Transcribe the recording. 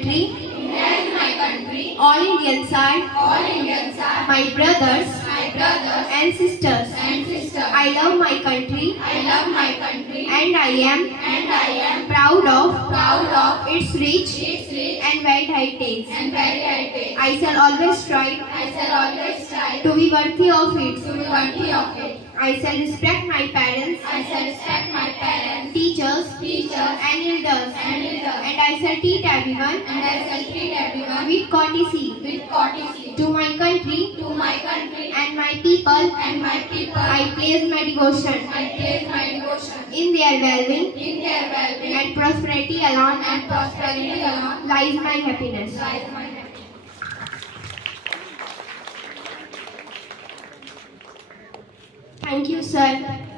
country, all Indians are my brothers and sisters. I love my country and I am proud of its rich and varied heritage. I shall always strive to be worthy of it. I shall respect my parents, teachers, and elders, and I shall treat everyone with courtesy. To my country and my people, I place my devotion. In their well-being and prosperity alone lies my happiness. Thank you, sir.